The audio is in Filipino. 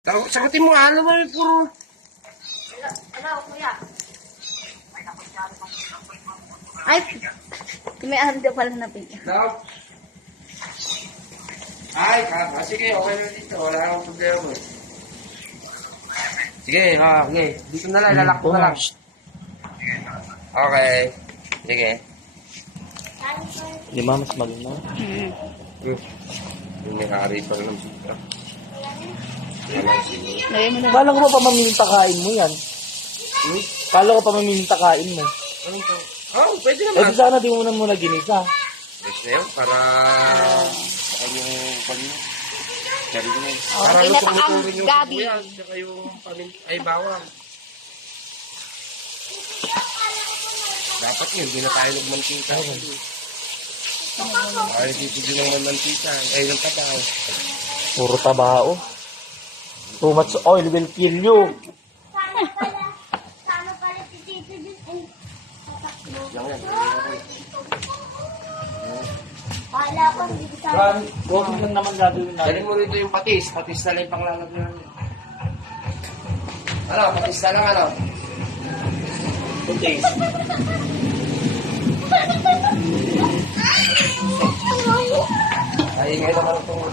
Sagutin mo, alam mo, puro. Hello, kuya. Ay, may ano daw pala na pink. No? Ay, sige, okay na dito. Wala akong problema mo. Sige, okay. Dito na lang, lalak ko na lang. Okay. Sige. Lima, mas maganda. Yung may hari pa rin ng sika. Ngayon mo na. Kala ko pa mamiminta kain mo yan. Kala ko pa mamiminta kain mo. Anong to? Oh, pwede Eh, naman. di sana di mo na muna ginisa. Yes na yun, para baka yung panyo. Dari ko na yun. Oh, Para pinataang lutong-lutong yung gabi. sibuyas, saka yung ay bawang. Dapat yun, hindi na tayo nagmantika. Ay, dito din ng mantika. Ay, ng tabaw. Puro tabao. Too much oil will kill you. Sana pala si Tito dun. Yan yan. Kala ko, hindi ko sana. Huwag lang naman gagawin natin. Galing mo rito yung patis. Patis na lang yung panglalagyan namin. Ano, patis na lang ano? Okay. Ay, ngayon naman itong